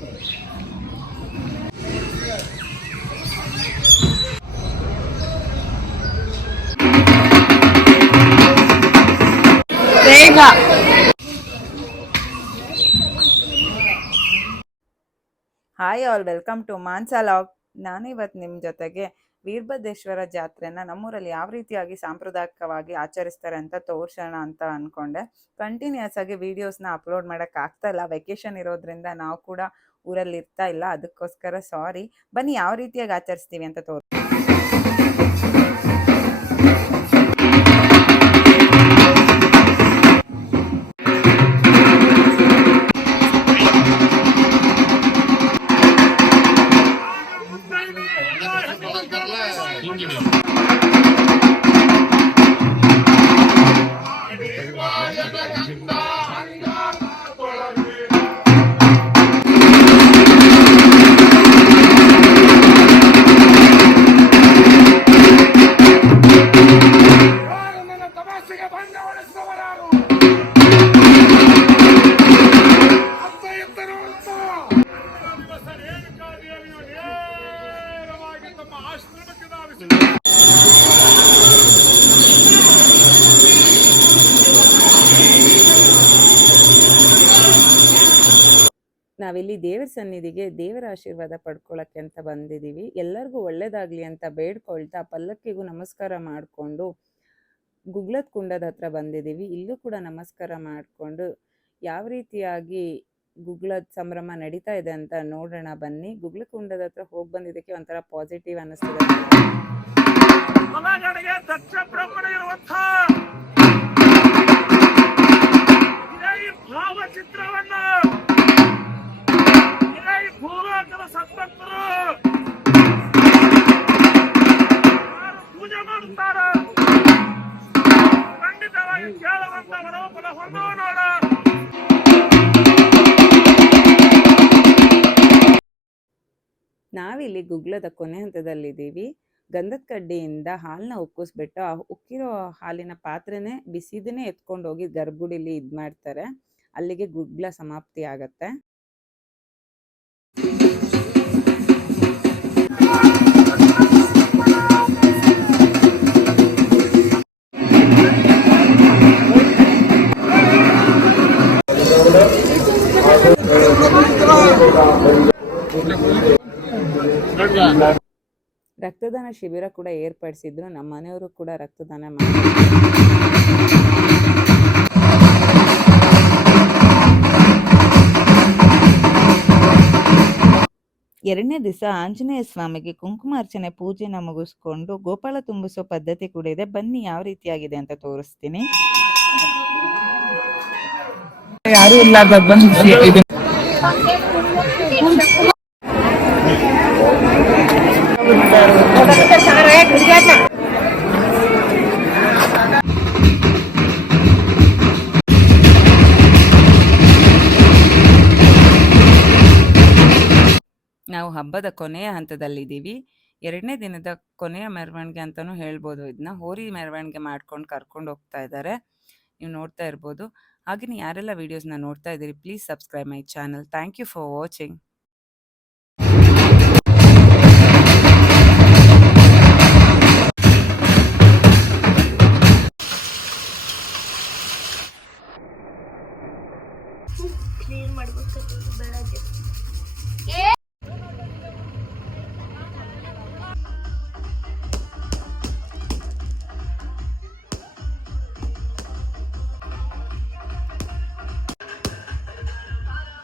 Hi all, welcome to ಮಾನ್ಸಲಾಗ್. ನಾನು ಇವತ್ತು ನಿಮ್ಮ ಜೊತೆಗೆ ವೀರಭದ್ರೇಶ್ವರ ಜಾತ್ರೆನ ನಮ್ಮೂರಲ್ಲಿ ಯಾವ ರೀತಿಯಾಗಿ ಸಾಂಪ್ರದಾಯಿಕವಾಗಿ ಆಚರಿಸ್ತಾರೆ ಅಂತ ತೋರ್ಸೋಣ ಅಂತ ಅಂದ್ಕೊಂಡೆ. ಕಂಟಿನ್ಯೂಸ್ ಆಗಿ ವೀಡಿಯೋಸ್ನ ಅಪ್ಲೋಡ್ ಮಾಡೋಕ್ಕಾಗ್ತಾ ಇಲ್ಲ, ವೆಕೇಶನ್ ಇರೋದ್ರಿಂದ ನಾವು ಕೂಡ ಊರಲ್ಲಿ ಇರ್ತಾ ಇಲ್ಲ, ಅದಕ್ಕೋಸ್ಕರ ಸಾರಿ. ಬನ್ನಿ ಯಾವ ರೀತಿಯಾಗಿ ಆಚರಿಸ್ತೀವಿ ಅಂತ ನಾವಿಲ್ಲಿ ದೇವರ ಸನ್ನಿಧಿಗೆ ದೇವರ ಆಶೀರ್ವಾದ ಪಡ್ಕೊಳ್ಳೋಕ್ಕೆ ಅಂತ ಬಂದಿದ್ದೀವಿ. ಎಲ್ಲರಿಗೂ ಒಳ್ಳೇದಾಗಲಿ ಅಂತ ಬೇಡ್ಕೊಳ್ತಾ ಪಲ್ಲಕ್ಕಿಗೂ ನಮಸ್ಕಾರ ಮಾಡಿಕೊಂಡು ಗುಗ್ಲದ ಕುಂಡದ ಹತ್ರ ಬಂದಿದ್ದೀವಿ. ಇಲ್ಲೂ ಕೂಡ ನಮಸ್ಕಾರ ಮಾಡಿಕೊಂಡು ಯಾವ ರೀತಿಯಾಗಿ ಗುಗ್ಲದ ಸಂಭ್ರಮ ನಡೀತಾ ಇದೆ ಅಂತ ನೋಡೋಣ ಬನ್ನಿ. ಗುಗ್ಲ ಕುಂಡದ ಹತ್ರ ಹೋಗಿ ಬಂದಿದ್ದಕ್ಕೆ ಒಂಥರ ಪಾಸಿಟಿವ್ ಅನ್ನಿಸ್ತಿದೆ. ಪೂಜೆ ಮಾಡುತ್ತಾರೆ, ಖಂಡಿತವಾಗಿ ಕೇಳುವಂತ ಮನೋಬಲ ಹೊಂದೋಣ. ನಾವಿಲ್ಲಿ ಗುಗ್ಲದ ಕೊನೆ ಹಂತದಲ್ಲಿದ್ದೀವಿ. ಗಂಧದ ಕಡ್ಡಿಯಿಂದ ಹಾಲನ್ನ ಉಕ್ಕಿಸ್ಬಿಟ್ಟು ಆ ಉಕ್ಕಿರೋ ಹಾಲಿನ ಪಾತ್ರೆನೇ ಬಿಸಿದನ್ನೇ ಎತ್ಕೊಂಡು ಹೋಗಿ ಗರ್ಭಗುಡಿಲಿ ಮಾಡ್ತಾರೆ. ಅಲ್ಲಿಗೆ ಗುಗ್ಲ ಸಮಾಪ್ತಿ ಆಗತ್ತೆ. ರಕ್ತದಾನ ಶಿಬಿರ ಕೂಡ ಏರ್ಪಡಿಸಿದ್ರು. ನಮ್ಮ ಮನೆಯವರು ಕೂಡ ರಕ್ತದಾನ ಮಾಡಿದ್ರು. ಎರಡನೇ ದಿವಸ ಆಂಜನೇಯ ಸ್ವಾಮಿಗೆ ಕುಂಕುಮಾರ್ಚನೆ ಪೂಜೆನ ಮುಗಿಸ್ಕೊಂಡು ಗೋಪಾಲ ತುಂಬಿಸೋ ಪದ್ಧತಿ ಕೂಡ ಇದೆ. ಬನ್ನಿ ಯಾವ ರೀತಿಯಾಗಿದೆ ಅಂತ ತೋರಿಸ್ತೀನಿ. ಯಾರು ಇಲ್ಲ ನಾವು ಹಬ್ಬದ ಕೊನೆಯ ಹಂತದಲ್ಲಿದ್ದೀವಿ. ಎರಡನೇ ದಿನದ ಕೊನೆಯ ಮೆರವಣಿಗೆ ಅಂತಾನೂ ಹೇಳ್ಬೋದು. ಇದನ್ನ ಹೋರಿ ಮೆರವಣಿಗೆ ಮಾಡ್ಕೊಂಡು ಕರ್ಕೊಂಡು ಹೋಗ್ತಾ ಇದ್ದಾರೆ, ನೀವು ನೋಡ್ತಾ ಇರ್ಬೋದು. ಹಾಗೆಯೇ ಯಾರೆಲ್ಲ ವೀಡಿಯೋಸ್ನ ನೋಡ್ತಾ ಇದ್ದೀರಿ, please subscribe my channel. Thank you for watching.